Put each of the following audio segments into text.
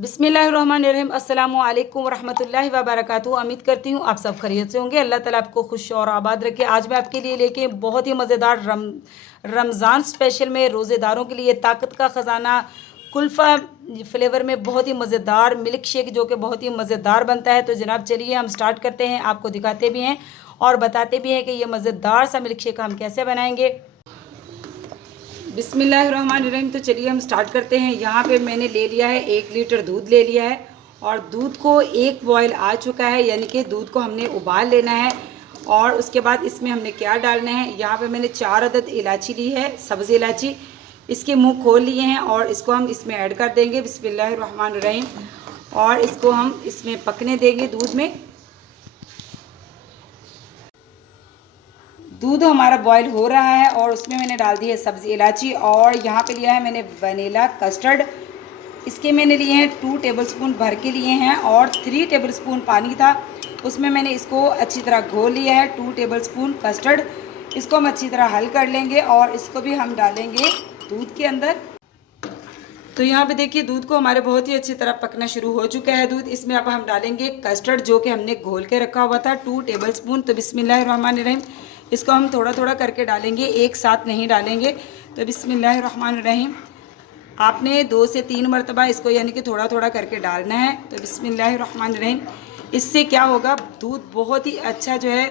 बिस्मिल्लाहिर्रहमानिर्रहीम अस्सलामु अलैकुम वरहमतुल्लाहि वबरकातुहू। उम्मीद करती हूँ आप सब खैरियत से होंगे। अल्लाह ताला आपको खुश और आबाद रखे। आज मैं आपके लिए लेके बहुत ही मज़ेदार रमज़ान स्पेशल में रोज़ेदारों के लिए ताकत का ख़जाना कुल्फ़ा फ्लेवर में बहुत ही मज़ेदार मिल्क शेक जो कि बहुत ही मज़ेदार बनता है। तो जनाब चलिए हम स्टार्ट करते हैं, आपको दिखाते भी हैं और बताते भी हैं कि ये मज़ेदार सा मिल्क शेक हम कैसे बनाएंगे। बिस्मिल्लाहिर्रहमानिर्रहीम। तो चलिए हम स्टार्ट करते हैं। यहाँ पे मैंने ले लिया है 1 लीटर दूध ले लिया है और दूध को एक बॉयल आ चुका है, यानी कि दूध को हमने उबाल लेना है। और उसके बाद इसमें हमने क्या डालना है, यहाँ पे मैंने 4 अदद इलायची ली है, सब्ज़ इलायची। इसके मुंह खोल लिए हैं और इसको हम इसमें ऐड कर देंगे बिस्मिल्लाहिर्रहमानिर्रहीम। और इसको हम इसमें पकने देंगे दूध में। दूध हमारा बॉईल हो रहा है और उसमें मैंने डाल दी है सब्ज़ी इलायची और यहाँ पे लिया है मैंने वनीला कस्टर्ड। इसके मैंने लिए हैं 2 टेबलस्पून भर के लिए हैं और 3 टेबलस्पून पानी था, उसमें मैंने इसको अच्छी तरह घोल लिया है 2 टेबलस्पून कस्टर्ड। इसको हम अच्छी तरह हल कर लेंगे और इसको भी हम डालेंगे दूध के अंदर। तो यहाँ पे देखिए दूध को हमारे बहुत ही अच्छी तरह पकना शुरू हो चुका है दूध। इसमें अब हम डालेंगे कस्टर्ड जो कि हमने घोल के रखा हुआ था 2 टेबलस्पून। तो बिस्मिल्लाहिर्रहमानिर्रहीम इसको हम थोड़ा थोड़ा करके डालेंगे, एक साथ नहीं डालेंगे। तो बिस्मिल्लाहिर्रहमानिर्रहीम आपने 2 से 3 मरतबा इसको यानी कि थोड़ा थोड़ा करके डालना है। तो बिस्मिल्लाहिर्रहमानिर्रहीम इससे क्या होगा, दूध बहुत ही अच्छा जो है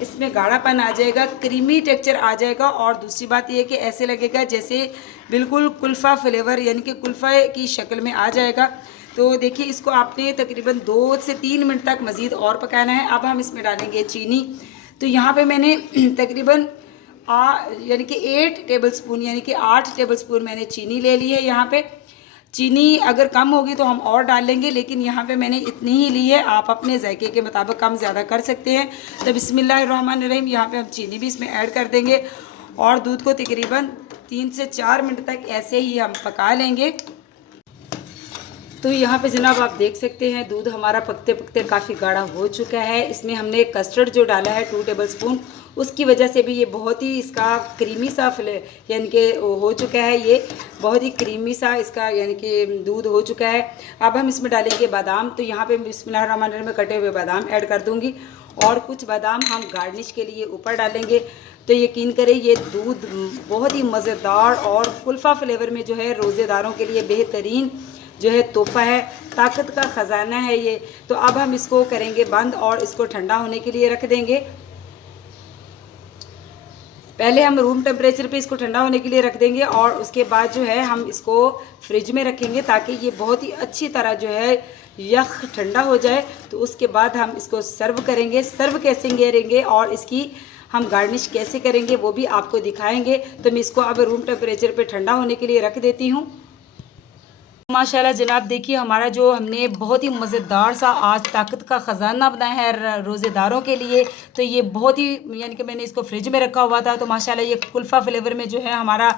इसमें गाढ़ापन आ जाएगा, क्रीमी टेक्सचर आ जाएगा। और दूसरी बात यह कि ऐसे लगेगा जैसे बिल्कुल कुल्फ़ा फ्लेवर यानी कि कुल्फ़ा की शक्ल में आ जाएगा। तो देखिए इसको आपने तकरीबन 2 से 3 मिनट तक मज़ीद और पकाना है। अब हम इसमें डालेंगे चीनी। तो यहाँ पे मैंने तकरीबन यानी कि 8 टेबलस्पून यानी कि 8 टेबलस्पून मैंने चीनी ले ली है। यहाँ पे चीनी अगर कम होगी तो हम और डाल लेंगे, लेकिन यहाँ पे मैंने इतनी ही ली है। आप अपने जायके के मुताबिक कम ज़्यादा कर सकते हैं। तो बिस्मिल्लाहिर्रहमानिर्रहीम यहाँ पे हम चीनी भी इसमें ऐड कर देंगे और दूध को तकरीबन 3 से 4 मिनट तक ऐसे ही हम पका लेंगे। तो यहाँ पे जनाब आप देख सकते हैं दूध हमारा पकते पकते काफ़ी गाढ़ा हो चुका है। इसमें हमने कस्टर्ड जो डाला है 2 टेबलस्पून, उसकी वजह से भी ये बहुत ही इसका क्रीमी सा यानी कि हो चुका है। ये बहुत ही क्रीमी सा इसका यानी कि दूध हो चुका है। अब हम इसमें डालेंगे बादाम। तो यहाँ पे बिस्मिल्लाहिर्रहमानिर्रहीम में कटे हुए बादाम ऐड कर दूँगी और कुछ बादाम हम गार्निश के लिए ऊपर डालेंगे। तो यकीन करें ये दूध बहुत ही मज़ेदार और कुल्फ़ा फ्लेवर में जो है रोज़ेदारों के लिए बेहतरीन जो है तोहफ़ा है, ताकत का ख़जाना है ये। तो अब हम इसको करेंगे बंद और इसको ठंडा होने के लिए रख देंगे। पहले हम रूम टेम्परेचर पे इसको ठंडा होने के लिए रख देंगे और उसके बाद जो है हम इसको फ्रिज में रखेंगे ताकि ये बहुत ही अच्छी तरह जो है यख ठंडा हो जाए। तो उसके बाद हम इसको सर्व करेंगे। सर्व कैसे करेंगे और इसकी हम गार्निश कैसे करेंगे वो भी आपको दिखाएंगे। तो मैं इसको अब रूम टेम्परेचर पे ठंडा होने के लिए रख देती हूँ। माशाल्लाह जनाब देखिए हमारा जो हमने बहुत ही मज़ेदार सा आज ताकत का ख़जाना बनाया है रोज़ेदारों के लिए। तो ये बहुत ही यानी कि मैंने इसको फ्रिज में रखा हुआ था। तो माशाल्लाह ये कुल्फ़ा फ्लेवर में जो है हमारा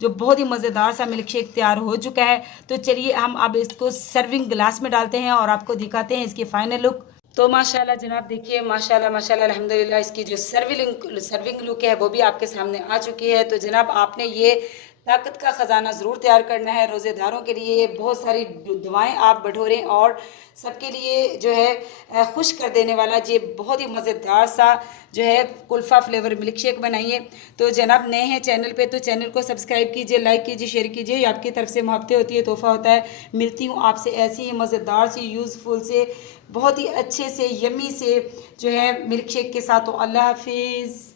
जो बहुत ही मज़ेदार सा मिल्क शेक तैयार हो चुका है। तो चलिए हम अब इसको सर्विंग गिलास में डालते हैं और आपको दिखाते हैं इसकी फ़ाइनल लुक। तो माशाल्लाह जनाब देखिए माशाल्लाह माशाल्लाह अल्हम्दुलिल्लाह इसकी जो सर्विंग लुक है वो भी आपके सामने आ चुकी है। तो जनाब आपने ये ताकत का ख़जाना ज़रूर तैयार करना है रोज़ेदारों के लिए। बहुत सारी दुआएं आप बटोरें और सबके लिए जो है खुश कर देने वाला ये बहुत ही मज़ेदार सा जो है कुल्फ़ा फ्लेवर मिल्क शेक बनाइए। तो जनाब नए हैं चैनल पे तो चैनल को सब्सक्राइब कीजिए, लाइक कीजिए, शेयर कीजिए। ये आपकी तरफ से मोहब्बतें होती है, तोहफ़ा होता है। मिलती हूँ आपसे ऐसी ही मज़ेदार सी यूज़फुल से बहुत ही अच्छे से यमी से जो है मिल्क शेक के साथ। तो अल्लाह हाफिज़।